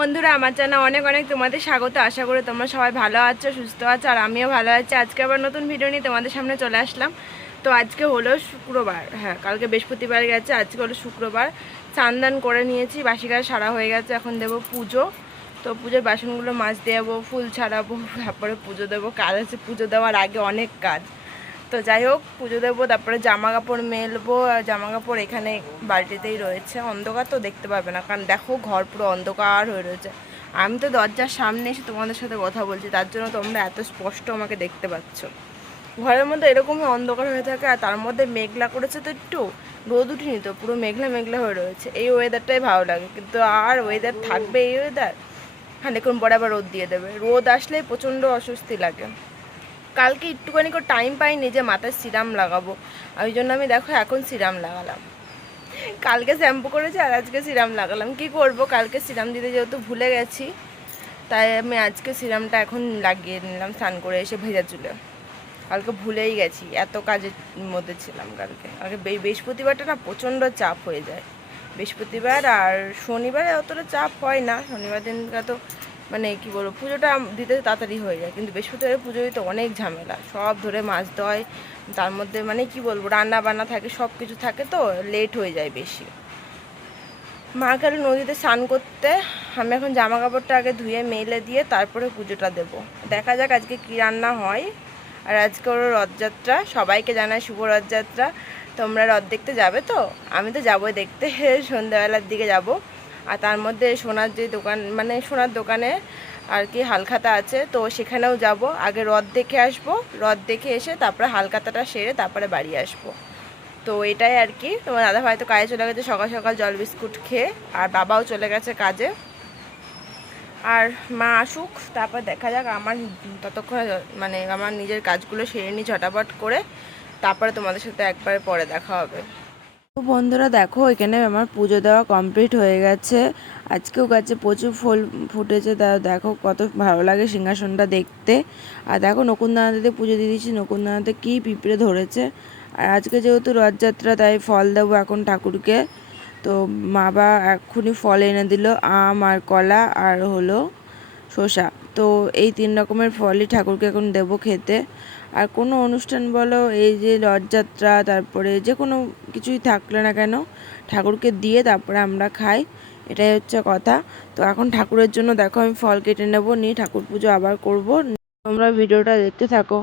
বন্ধুরা, আমার চ্যানেল অনেক অনেক তোমাদের স্বাগত। আশা করি তোমরা সবাই ভালো আছো, সুস্থ আছো, আর আমিও ভালো আছি। আজকে আবার নতুন ভিডিও নিয়ে তোমাদের সামনে চলে আসলাম। তো আজকে হলো শুক্রবার হ্যাঁ কালকে বৃহস্পতিবার গেছে, আজকে হলো শুক্রবার। চান্দান করে নিয়েছি বাসিকার সারা হয়ে গেছে, এখন দেবো পুজো। তো পুজোর বাসনগুলো মাছ দেবো ফুল ছাড়াবো, তারপরে পুজো দেবো। কাজ আছে পুজো দেওয়ার আগে অনেক কাজ। তো যাই হোক, পুজো দেবো, তারপরে জামা কাপড় মেলবো, আর জামা কাপড় এখানে বাড়িতেই রয়েছে, অন্ধকার তো দেখতে পাবে না, কারণ দেখো ঘর পুরো অন্ধকার হয়ে রয়েছে। আমি তো দরজার সামনে এসে তোমাদের সাথে কথা বলছি, তার জন্য তোমরা এত স্পষ্ট আমাকে দেখতে পাচ্ছ। ঘরের মধ্যে এরকমই অন্ধকার হয়ে থাকে, আর তার মধ্যে মেঘলা করেছে তো একটু, রোদ উঠিনি তো, পুরো মেঘলা মেঘলা হয়ে রয়েছে। এই ওয়েদারটাই ভালো লাগে, কিন্তু আর ওয়েদার থাকবে এই ওয়েদার খানিক্ষণ পরে আবার রোদ দিয়ে দেবে। রোদ আসলেই প্রচণ্ড অস্বস্তি লাগে। কালকে একটুখানি করে টাইম পাইনি যে মাথায় সিরাম লাগাবো। ওই জন্য আমি দেখো এখন সিরাম লাগালাম। কালকে শ্যাম্পু করেছি আর আজকে সিরাম লাগালাম। কি করব? কালকে সিরাম দিতে যেহেতু ভুলে গেছি, তাই আমি আজকে সিরামটা এখন লাগিয়ে নিলাম, স্নান করে এসে ভেজা চুলে। কালকে ভুলেই গেছি, এত কাজের মধ্যে ছিলাম কালকে। কালকে বৃহস্পতিবারটা না প্রচণ্ড চাপ হয়ে যায়। বৃহস্পতিবার আর শনিবারে অতটা চাপ হয় না। শনিবার দিনটা তো মানে কি বলব, পুজোটা দিতে তাড়াতাড়ি হয়ে যায়। কিন্তু বৃহস্পতিবারের পুজো দিতে অনেক ঝামেলা। সব ধরে মাছ দেয় তার মধ্যে মানে কি বলব, রান্না বান্না থাকে, সব কিছু থাকে তো লেট হয়ে যায় বেশি। মা গেল নদীতে স্নান করতে আমি এখন জামা কাপড়টা আগে ধুয়ে, মেলে দিয়ে তারপরে পুজোটা দেব। দেখা যাক আজকে কী রান্না হয়। আর আজকে ওর রথযাত্রা। সবাইকে জানায় শুভ রথযাত্রা। তোমরা রথ দেখতে যাবে তো? আমি তো যাবোই দেখতে। সন্ধ্যাবেলার দিকে যাব। আর তার মধ্যে সোনার যে দোকান মানে সোনার দোকানে আর কি হালখাতা আছে, তো সেখানেও যাব। আগে রথ দেখে আসব। রথ দেখে এসে তারপরে হালখাতাটা সেরে তারপরে বাড়ি আসব। তো এটাই আর কি। তোমার দাদা ভাই তো কাজে চলে গেছে, সকাল সকাল জল বিস্কুট খেয়ে, আর বাবাও চলে গেছে কাজে। আর মা আসুক, তারপর দেখা যাক। আমার ততক্ষণ মানে আমার নিজের কাজগুলো সেরে নিই ঝটাপট করে। তারপরে তোমাদের সাথে একবারে পরে দেখা হবে। তো বন্ধুরা দেখো, এখানে আমার পুজো দেওয়া কমপ্লিট হয়ে গেছে। আজকেও গাছে প্রচুর ফুল ফুটেছে, তা দেখো কত ভালো লাগে সিংহাসনটা দেখতে। আর দেখো নকুনদানাতে পুজো দিয়ে দিয়েছি নকুনদানাতে কী পিঁপড়ে ধরেছে। আর আজকে যেহেতু রথযাত্রা, তাই ফল দেবো এখন ঠাকুরকে। তো মা বা এক্ষুনি ফল এনে দিল, আম আর কলা আর হলো শসা। তো এই তিন রকমের ফলই ঠাকুরকে এখন দেবো খেতে। আর কোনো অনুষ্ঠান বলো, এই যে রথযাত্রা, তারপরে যে কোনো কিছুই থাকলে না কেন, ঠাকুরকে দিয়ে তারপরে আমরা খাই, এটাই হচ্ছে কথা। তো এখন ঠাকুরের জন্য দেখো আমি ফল কেটে নেব, নিয়ে ঠাকুর পুজো আবার করব। তোমরা ভিডিওটা দেখতে থাকো।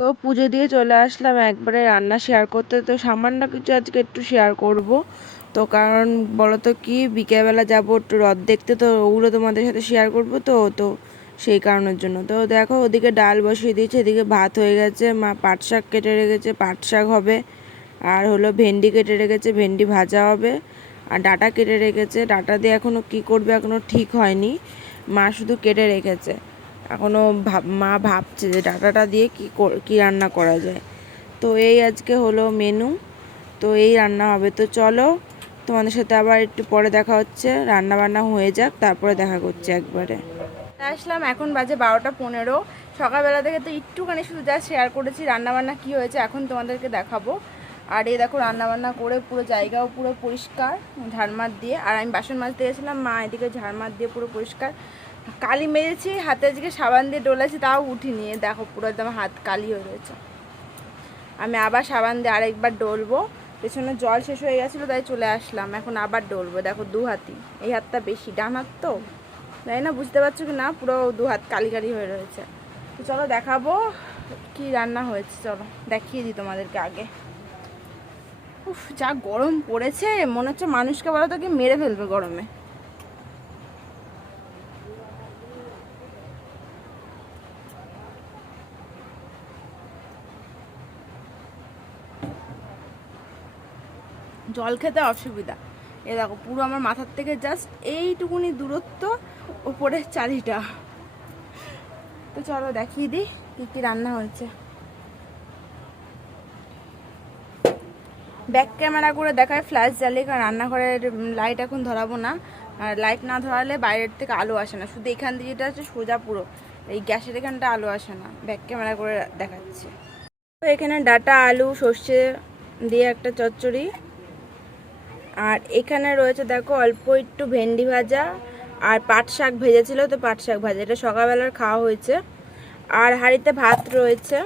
তো পুজো দিয়ে চলে আসলাম। একবারে রান্না শেয়ার করতে। তো সামান্য কিছু আজকে একটু শেয়ার করব। তো কারণ বলো তো কি, বিকেলবেলা যাব একটু রথ দেখতে। তো ওগুলো তোমাদের সাথে শেয়ার করব তো তো সেই কারণের জন্য। তো দেখো, ওদিকে ডাল বসিয়ে দিয়েছে, এদিকে ভাত হয়ে গেছে। মা পাট শাক কেটে রেখেছে, পাট শাক হবে। আর হলো ভেন্ডি কেটে রেখেছে, ভেন্ডি ভাজা হবে। আর ডাটা কেটে রেখেছে। ডাটা দিয়ে এখনও কি করবে এখনও ঠিক হয়নি। মা শুধু কেটে রেখেছে। এখনও ভাব, মা ভাবছে যে ডাটাটা দিয়ে কী কী রান্না করা যায়। তো এই আজকে হলো মেনু। তো এই রান্না হবে। তো চলো, তোমাদের সাথে আবার একটু পরে দেখা হচ্ছে। রান্না বান্না হয়ে যাক, তারপরে দেখা করছে একবারে। আসলাম, এখন বাজে বারোটা পনেরো। সকালবেলা থেকে তো একটুখানি শুধু যা শেয়ার করেছি, রান্নাবান্না কী হয়েছে এখন তোমাদেরকে দেখাবো। আর এই দেখো, রান্নাবান্না করে পুরো জায়গাও পুরো পরিষ্কার, ঝাড়মার দিয়ে। আর আমি বাসন মাজতে গেছিলাম, মা এদিকে ঝাড়মার দিয়ে পুরো পরিষ্কার। কালি মেরেছি, হাতে আজকে সাবান দিয়ে ডোলেছি তাও উঠিনি। দেখো, পুরো একদম হাত কালি হয়ে রয়েছে। আমি আবার সাবান দিয়ে আরেকবার ডলবো। পেছনে জল শেষ হয়ে গেছিল, তাই চলে আসলাম। এখন আবার ডলবো। দেখো, দু হাতি। এই হাতটা বেশি ডান হাত তো। তাই না? বুঝতে পারছ কি না? পুরো দু হাত কালি কালি হয়ে রয়েছে। তো চলো, দেখাবো কি রান্না হয়েছে। চলো, দেখিয়ে দিই তোমাদেরকে আগে। উফ, যা গরম পড়েছে। মনে হচ্ছে মানুষকে বলো তো কি মেরে ফেলবে গরমে। জল খেতে অসুবিধা। এ দেখো, পুরো আমার মাথার থেকে জাস্ট এইটুকুনি দূরত্ব উপরের চারিটা। তো চলো দেখিয়ে দিই কী কী রান্না হয়েছে। ব্যাক ক্যামেরা করে দেখায় ফ্ল্যাশ জ্বালিয়ে, কারণ রান্নাঘরের লাইট এখন ধরাবো না। আর লাইট না ধরালে বাইরের থেকে আলো আসে না। শুধু এখান থেকে যেটা আছে সোজা পুরো। এই গ্যাসের এখানটা আলো আসে না। ব্যাক ক্যামেরা করে দেখাচ্ছে। তো এখানে ডাটা, আলু, সর্ষে দিয়ে একটা চচ্চড়ি। আর এখানে রয়েছে, দেখো, অল্প একটু ভেন্ডি ভাজা আর পাট শাক ভেজেছিল তো পাট শাক ভাজা। এটা সকালবেলার খাওয়া হয়েছে। আর হাঁড়িতে ভাত রয়েছে।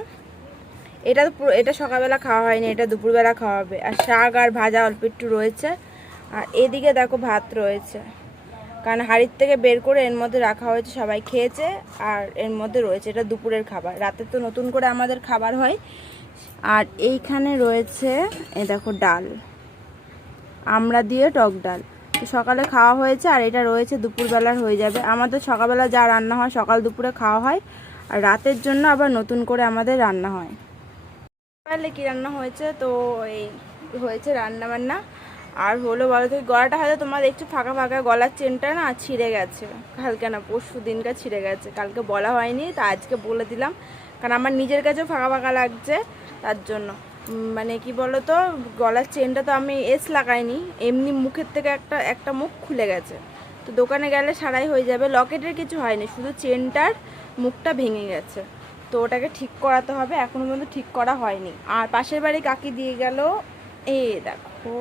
এটা এটা সকালবেলা খাওয়া হয়নি, এটা দুপুরবেলা খাওয়া হবে। আর শাক আর ভাজা অল্প একটু রয়েছে। আর এদিকে দেখো, ভাত রয়েছে। কারণ হাঁড়ির থেকে বের করে এর মধ্যে রাখা হয়েছে, সবাই খেয়েছে আর এর মধ্যে রয়েছে, এটা দুপুরের খাবার। রাতে তো নতুন করে আমাদের খাবার হয়। আর এইখানে রয়েছে, এ দেখো, ডাল। আমরা দিয়ে টক ডাল। তো সকালে খাওয়া হয়েছে আর এটা রয়েছে দুপুরবেলার হয়ে যাবে। আমাদের সকালবেলা যা রান্না হয় সকাল দুপুরে খাওয়া হয় আর রাতের জন্য আবার নতুন করে আমাদের রান্না হয়। সকালে কী রান্না হয়েছে? তো এই হয়েছে রান্না বান্না আর হলো বলো থেকে গলাটা হয়তো তোমরা দেখছ ফাঁকা ফাঁকা গলার চেনটা না ছিঁড়ে গেছে। কালকে না, পরশু দিনকা ছিঁড়ে গেছে। কালকে বলা হয়নি, তা আজকে বলে দিলাম। কারণ আমার নিজের কাছেও ফাঁকা ফাঁকা লাগছে তার জন্য। মানে কি বলো তো গলার চেনটা তো আমি এস লাগাইনি, এমনি মুখের থেকে একটা একটা মুখ খুলে গেছে। তো দোকানে গেলে সারাই হয়ে যাবে, লকেটের কিছু হয়নি, শুধু চেনটার মুখটা ভেঙে গেছে। তো ওটাকে ঠিক করাতে হবে এখনও পর্যন্ত ঠিক করা হয়নি। আর পাশের বাড়ি কাকি দিয়ে গেল এ দেখো।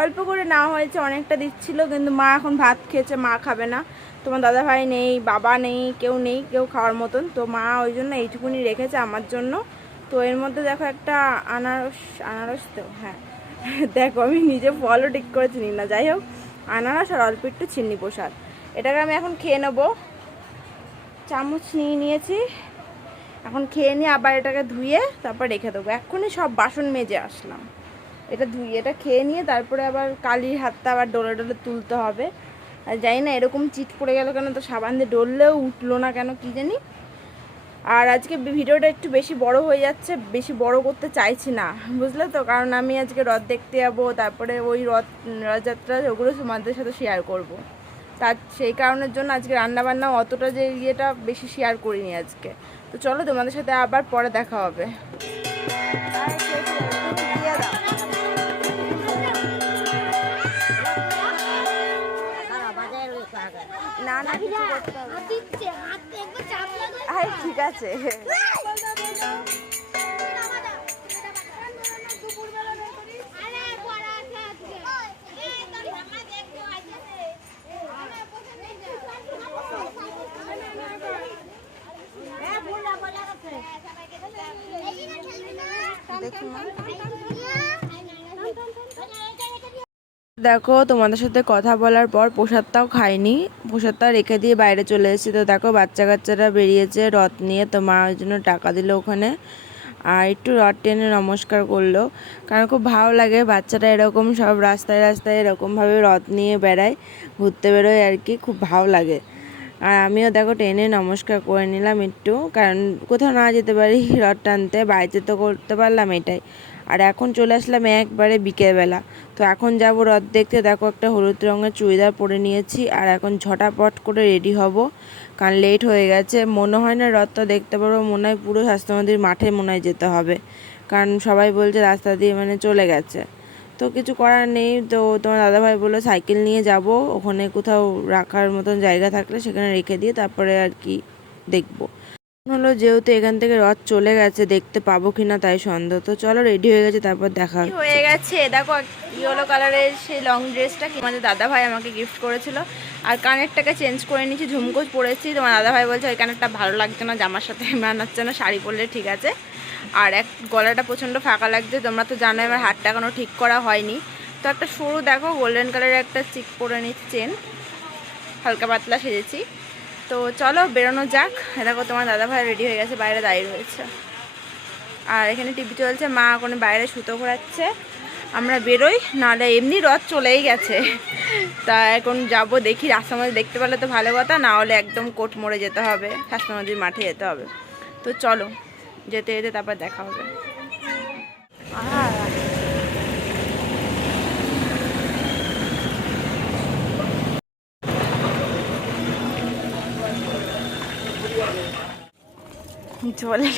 অল্প করে না হয়েছে, অনেকটা দিচ্ছিল, কিন্তু মা এখন ভাত খেয়েছে, মা খাবে না। তোমার দাদা ভাই নেই, বাবা নেই, কেউ নেই, কেউ খাওয়ার মতন। তো মা ওই জন্য এইটুকুনি রেখেছে আমার জন্য। তো এর মধ্যে দেখো একটা আনারস আনারস তো হ্যাঁ। দেখো, আমি নিজে ফলও ঠিক করে চিনি না। যাই হোক, আনারস আর অল্প একটু চিনি প্রসাদ। এটাকে আমি এখন খেয়ে নেব। চামচ নিয়ে নিয়েছি। এখন খেয়ে নিয়ে আবার এটাকে ধুয়ে তারপর রেখে দেবো। এক্ষুনি সব বাসন মেজে আসলাম। এটা ধুয়ে, এটা খেয়ে নিয়ে তারপরে আবার কালির হাতটা আবার ডোলে ডলে তুলতে হবে। আর জানি না এরকম চিট পড়ে গেল কেন, তো সাবান দিয়ে ডললেও উঠল না কেন, কি জানি। আর আজকে ভিডিওটা একটু বেশি বড় হয়ে যাচ্ছে, বেশি বড় করতে চাইছি না, বুঝলে তো? কারণ আমি আজকে রথ দেখতে যাব, তারপরে ওই রথ, রথযাত্রা ওগুলো তোমাদের সাথে শেয়ার করব। তার, সেই কারণের জন্য আজকে রান্নাবান্না অতটা যে ইয়েটা বেশি শেয়ার করিনি আজকে। তো চলো তোমাদের সাথে আবার পরে দেখা হবে। না না কিছু করতে হবে না। দিচ্ছে হাতে একবার চাপ লাগলে আরে ঠিক আছে। আরে দেখি, তোমাদের সাথে কথা বলার পর প্রসাদটাও খাইনি। প্রসাদটা রেখে দিয়ে বাইরে চলে এসেছি তো দেখো বাচ্চা কাচ্চারা বেরিয়েছে রথ নিয়ে, তো মা ওই জন্য টাকা দিল ওখানে। আর একটু রথ টেনে নমস্কার করল। কারণ খুব ভালো লাগে, বাচ্চারা এরকম সব রাস্তায় রাস্তায় এরকমভাবে রথ নিয়ে বেড়ায়, ঘুরতে বেরোয় আর কি, খুব ভালো লাগে। আর আমিও দেখো, টেনে নমস্কার করে নিলাম একটু, কারণ কোথাও না যেতে পারি রথ টানতে, বাড়িতে তো করতে পারলাম এটাই। আর এখন চলে আসলাম একবারে বিকেলবেলা। তো এখন যাব রথ দেখতে। দেখো একটা হলুদ রঙের চুড়িদার পরে নিয়েছি আর এখন ঝটাপট করে রেডি হব। কারণ লেট হয়ে গেছে। মনে হয় না রথটা দেখতে পারব, মনে হয় পুরো স্বাস্থ্য মন্দির মাঠে মনে হয় যেতে হবে। কারণ সবাই বলছে রাস্তা দিয়ে মানে চলে গেছে। তো কিছু করার নেই। তো তোমার দাদাভাই বলল সাইকেল নিয়ে যাব। ওখানে কোথাও রাখার মতন জায়গা থাকলে সেখানে রেখে দিয়ে তারপরে আর কি দেখব। হলো যেহেতু এখান থেকে রথ চলে গেছে, দেখতে পাবো কিনা তাই সন্দেহ। তো চলো রেডি হয়ে গেছে, তারপর দেখা। হয়ে গেছে। দেখো ইয়েলো কালারের সেই লং ড্রেসটা আমাদের দাদা ভাই আমাকে গিফট করেছিল। আর কানেরটাকে চেঞ্জ করে নিয়েছি, ঝুমকো পরেছি। তোমার দাদা ভাই বলছে, ওই কানেরটা ভালো লাগছে না, জামার সাথে মানাচ্ছে না, শাড়ি পরলে ঠিক আছে। আর এক গলাটা প্রচণ্ড ফাঁকা লাগছে, তোমরা তো জানোই আমার হাতটা এখনও ঠিক করা হয়নি। তো একটা সরু দেখো গোল্ডেন কালারের একটা চিক পরে নিচ্ছি চেন হালকা পাতলা সেজেছি। তো চলো বেরোনো যাক। দেখো তোমার দাদা ভাই রেডি হয়ে গেছে বাইরে দাঁড়িয়ে রয়েছে। আর এখানে টিভি চলছে মা এখন বাইরে সুতো ঘোরাচ্ছে। আমরা বেরোই নাহলে এমনি রথ চলেই গেছে। তা এখন যাব দেখি রাস্তার মধ্যে দেখতে পেলে তো ভালো কথা না হলে একদম কোট মোড়ে যেতে হবে শাস্তা নদীর মাঠে যেতে হবে। তো চলো যেতে যেতে তারপর দেখা হবে। আহা, জলের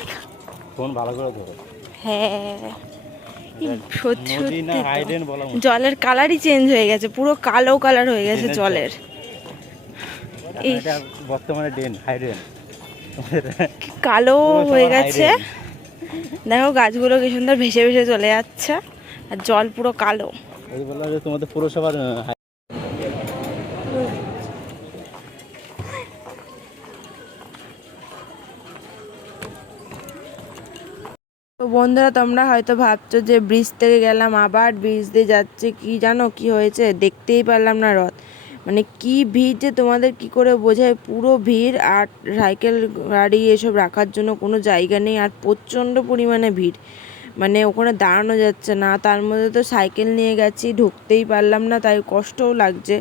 ফোন ভালো করে ধরো। হ্যাঁ। সত্যি সত্যি। জলের কালারই চেঞ্জ হয়ে গেছে পুরো কালো কালার হয়ে গেছে জলের। এই বর্তমানে ডেন হাইডেন কি কালো হয়ে গেছে। দেখো গাছগুলো কি সুন্দর ভেসে ভেসে চলে যাচ্ছে আর জল পুরো কালো। তোমাদের পুরসভার বন্ধুরা, তোমরা হয়তো ভাবছ যে ব্রিজ থেকে গেলাম, আবার ব্রিজ দিয়ে যাচ্ছে, কি জানো কি হয়েছে? দেখতেই পারলাম না রথ। মানে কি ভিড় যে তোমাদের কি করে বোঝায়? পুরো ভিড় আর সাইকেল, গাড়ি এসব রাখার জন্য কোনো জায়গা নেই, আর প্রচণ্ড পরিমাণে ভিড়। মানে ওখানে দাঁড়ানো যাচ্ছে না, তার মধ্যে তো সাইকেল নিয়ে গেছি, ঢুকতেই পারলাম না, তাই কষ্টও লাগছে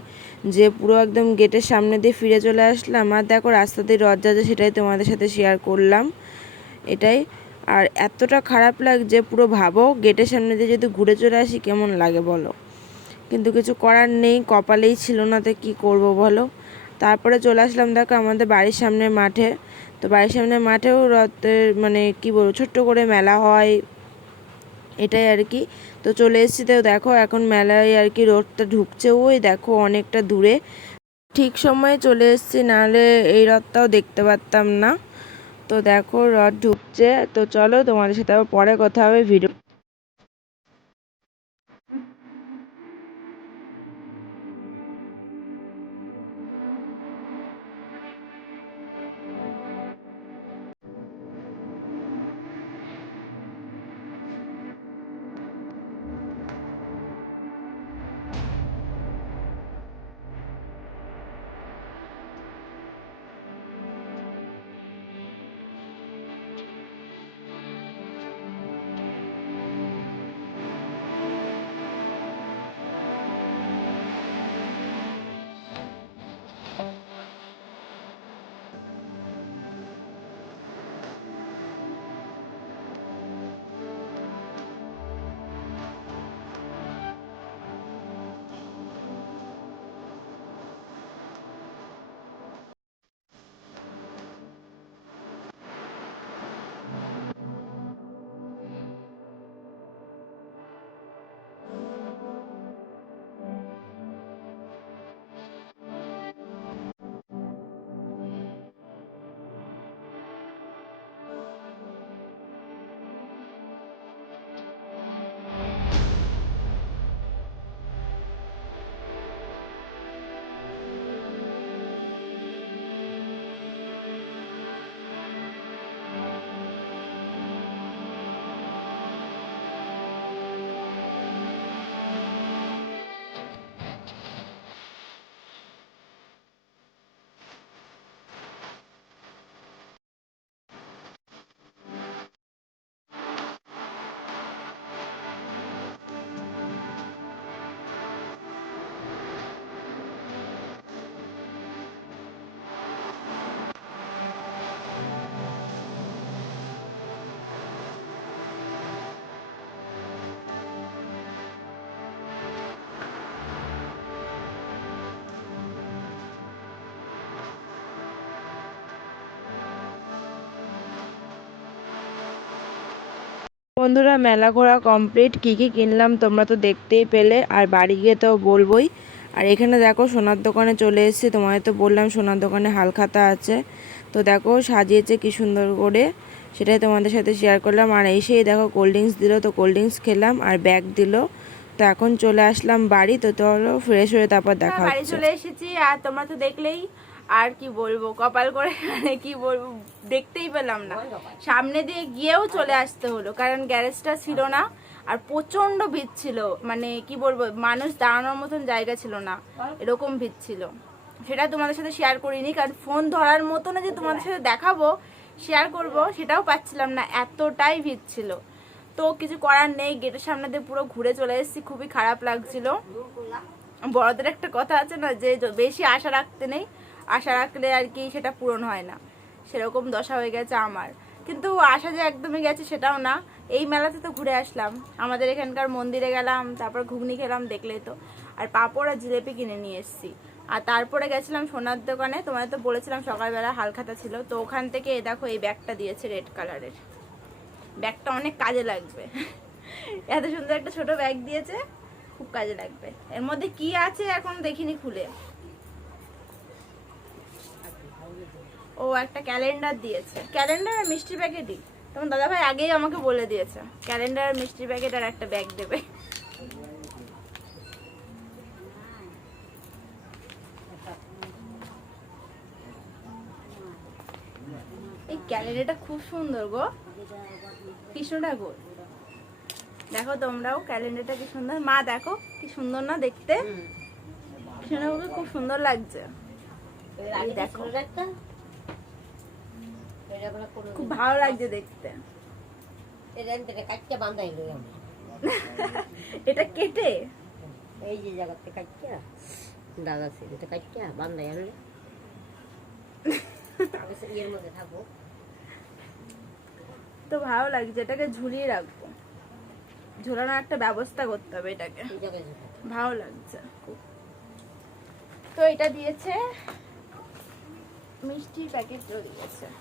যে পুরো একদম গেটের সামনে দিয়ে ফিরে চলে আসলাম। আর দেখো, রাস্তা দিয়ে রথ যাচ্ছে, সেটাই তোমাদের সাথে শেয়ার করলাম। এটাই। আর এতটা খারাপ লাগছে পুরো ভাবো গেটের সামনে দিয়ে যদি ঘুরে চলে আসি, কেমন লাগে বলো? কিন্তু কিছু করার নেই, কপালেই ছিল না তো কী করব বলো? তারপরে চলে আসলাম দেখো আমাদের বাড়ির সামনের মাঠে। তো বাড়ির সামনের মাঠেও রথের মানে কি বলব, ছোট্ট করে মেলা হয়, এটাই আর কি। তো চলে এসেছি তো দেখো, এখন মেলায় আর কি রথটা ঢুকছে। ওই দেখো অনেকটা দূরে। ঠিক সময়ে চলে এসেছি, নাহলে এই রথটাও দেখতে পারতাম না। তো দেখো রথ ঢুকছে তো চলো তোমাদের সাথে আবার পরে কথা হবে ভিডিও বন্ধুরা মেলা ঘোরা কমপ্লিট কী কী কিনলাম তোমরা তো দেখতেই পেলে। আর বাড়ি গিয়ে তো বলবোই। আর এখানে দেখো সোনার দোকানে চলে এসেছি। তোমাদের তো বললাম সোনার দোকানে হালখাতা আছে। তো দেখো সাজিয়েছে কি সুন্দর করে। সেটাই তোমাদের সাথে শেয়ার করলাম। আর এসেই দেখো কোল্ড ড্রিঙ্কস দিল তো কোল্ড ড্রিঙ্কস খেলাম। আর ব্যাগ দিল। তো এখন চলে আসলাম বাড়ি। তো চলো ফ্রেশ হয়ে তারপর দেখা বাড়ি চলে এসেছি। আর তোমরা তো দেখলেই আর কি বলব? কপাল করে মানে কি বলব? দেখতেই পেলাম না। সামনে দিয়ে গিয়েও চলে আসতে হলো কারণ গ্যারেজটা ছিল না। আর প্রচণ্ড ভিড় ছিল। মানে কি বলব? মানুষ দাঁড়ানোর মতন জায়গা ছিল না। এরকম ভিড় ছিল। সেটা তোমাদের সাথে শেয়ার করিনি কারণ ফোন ধরার মতন যে তোমাদের সাথে দেখাবো শেয়ার করব সেটাও পাচ্ছিলাম না। এতটাই ভিড় ছিল। তো কিছু করার নেই গেটের সামনে দিয়ে পুরো ঘুরে চলে এসেছি। খুবই খারাপ লাগছিল। বড়দের একটা কথা আছে না যে বেশি আশা রাখতে নেই আশা রাখলে আর কি সেটা পূরণ হয় না। সেরকম দশা হয়ে গেছে আমার। কিন্তু আশা যে একদমই গেছে সেটাও না। এই মেলাতে তো ঘুরে আসলাম। আমাদের এখানকার মন্দিরে গেলাম, তারপর ঘুগনি খেলাম, দেখলেই তো। আর পাঁপড় আর জিলেপি কিনে নিয়ে এসেছি। আর তারপরে গেছিলাম সোনার দোকানে তোমাদের তো বলেছিলাম সকালবেলা হালখাতা ছিল। তো ওখান থেকে এই দেখো এই ব্যাগটা দিয়েছে রেড কালারের। ব্যাগটা অনেক কাজে লাগবে। এত সুন্দর একটা ছোট ব্যাগ দিয়েছে, খুব কাজে লাগবে। এর মধ্যে কি আছে এখন দেখিনি খুলে। ও একটা ক্যালেন্ডার দিয়েছে। ক্যালেন্ডার আর মিষ্টি প্যাকেটই তোমার দাদা ভাই আগেই আমাকে বলে দিয়েছে ক্যালেন্ডার আর মিষ্টি প্যাকেট আর একটা ব্যাগ দেবে। এই ক্যালেন্ডারটা খুব সুন্দর গো। কৃষ্ণ ঠাকুর দেখো তোমরাও ক্যালেন্ডারটা কি সুন্দর। মা দেখো কি সুন্দর না দেখতে। কৃষ্ণ ঠাকুরকে খুব সুন্দর লাগছে। দেখো। খুব ভালো লাগছে দেখতে। কাটতে বান্ধাই লই এটা কেটে? এই যে জায়গাতে কাটতে দাদা কাটতে বান্ধাই আনলে। আমি মধ্যে থাকব। তো ভালো লাগছে এটাকে ঝুলিয়ে রাখব। ঝোলানোর একটা ব্যবস্থা করতে হবে এটাকে। ভালো লাগছে তো এটা দিয়েছে মিষ্টির প্যাকেটও দিয়েছে তারপর ধরো এটা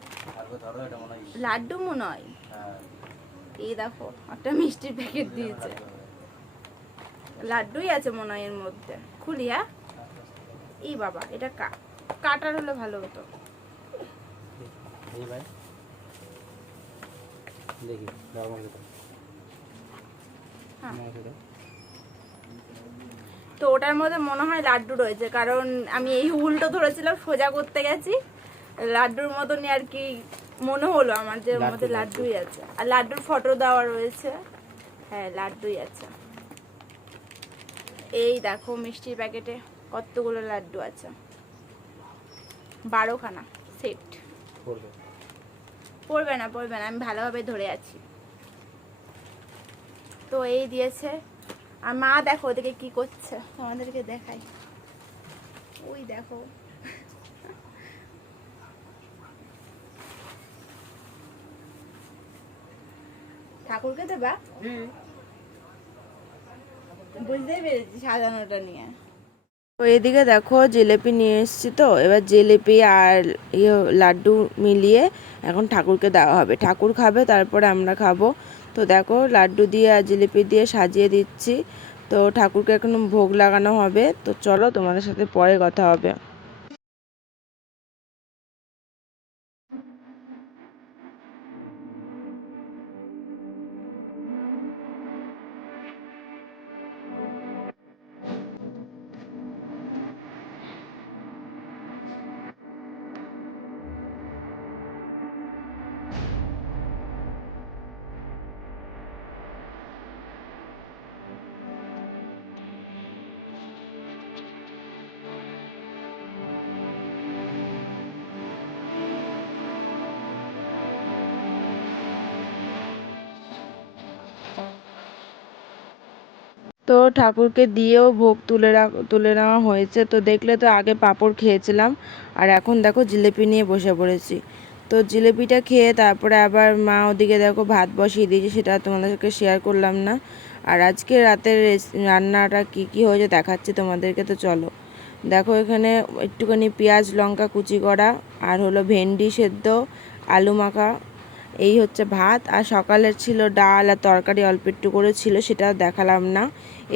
মনে হয় লাড্ডু মনে হয়। হ্যাঁ, এই দেখো একটা মিষ্টির প্যাকেট দিয়েছে। লাড্ডুই আছে মনে হয় এর মধ্যে। খুলি হ্যাঁ? এই বাবা এটা কা কাটার হলে ভালো হতো। দেখি। হ্যাঁ। তো ওটার মধ্যে মনে হয় লাড্ডু রয়েছে কারণ আমি এই উল্টো ধরেছিলাম সোজা করতে গেছি। লাড্ডুর মতনই আর কি মনে হলো আমার যে ওর মধ্যে লাড্ডুই আছে। আর লাড্ডুর ফটো দেওয়া রয়েছে। হ্যাঁ লাড্ডুই আছে। এই দেখো মিষ্টির প্যাকেটে কতগুলো লাড্ডু আছে। বারোখানা সেট। পড়বে। না পড়বে না আমি ভালোভাবে ধরে আছি। তো এই দিয়েছে। আর মা দেখো ওদেরকে কি করছে। আমাদেরকে দেখাই ওই দেখো। ঠাকুরকে দেবা? বুঝতেই পেরেছি সাজানোটা নিয়ে। তো এদিকে দেখো জিলেপি নিয়ে এসেছি তো এবার জিলেপি আর ইয়ে লাড্ডু মিলিয়ে এখন ঠাকুরকে দেওয়া হবে। ঠাকুর খাবে তারপরে আমরা খাব। তো দেখো লাড্ডু দিয়ে আর জিলিপি দিয়ে সাজিয়ে দিচ্ছি। তো ঠাকুরকে এখন ভোগ লাগানো হবে। তো চলো তোমাদের সাথে পরে কথা হবে। তো ঠাকুরকে দিয়েও ভোগ তুলে তুলে নেওয়া হয়েছে। তো দেখলে তো আগে পাঁপড় খেয়েছিলাম। আর এখন দেখো জিলেপি নিয়ে বসে পড়েছি। তো জিলেপিটা খেয়ে তারপরে আবার মা ওদিকে দেখো ভাত বসিয়ে দিয়েছে, সেটা তোমাদেরকে শেয়ার করলাম না। আর আজকে রাতের রান্নাটা কি কি হয়েছে দেখাচ্ছি তোমাদেরকে, তো চলো। দেখো এখানে একটুখানি পেঁয়াজ, লঙ্কা কুচি করা, আর হলো ভেন্ডি সেদ্ধ, আলু মাখা এই হচ্ছে ভাত, আর সকালের ছিল ডাল আর তরকারি অল্প একটু করে ছিল, সেটা দেখালাম না।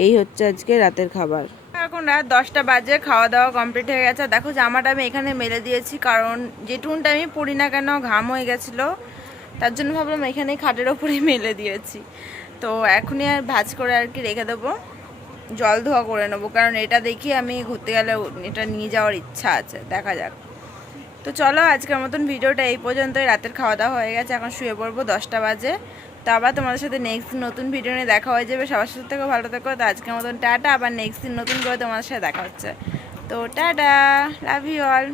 এই হচ্ছে আজকে রাতের খাবার। এখন রাত দশটা বাজে খাওয়া দাওয়া কমপ্লিট হয়ে গেছে। দেখো জামাটা আমি এখানে মেলে দিয়েছি, কারণ যে টুনটা আমি পরি না কেন ঘাম হয়ে গেছিল, তার জন্য ভাবলাম এখানে খাটের ওপরেই মেলে দিয়েছি। তো এখনই আর ভাজ করে আর কি রেখে দেবো, জল ধোয়া করে নেব, কারণ এটা দেখি আমি ঘুরতে গেলে এটা নিয়ে যাওয়ার ইচ্ছা আছে। দেখা যাক। তো চলো আজকের মতন ভিডিওটা এই পর্যন্তই। রাতের খাওয়া দাওয়া হয়ে গেছে, এখন শুয়ে পড়ব দশটা বাজে। তো আবার তোমাদের সাথে নেক্সট নতুন ভিডিও নিয়ে দেখা হয়ে যাবে। সবার সাথে থেকেও ভালো থাকো। তো আজকের মতন টাটা, আবার নেক্সট দিন নতুন করে তোমাদের সাথে দেখা হচ্ছে। তো টাটা লাভ ইউ অল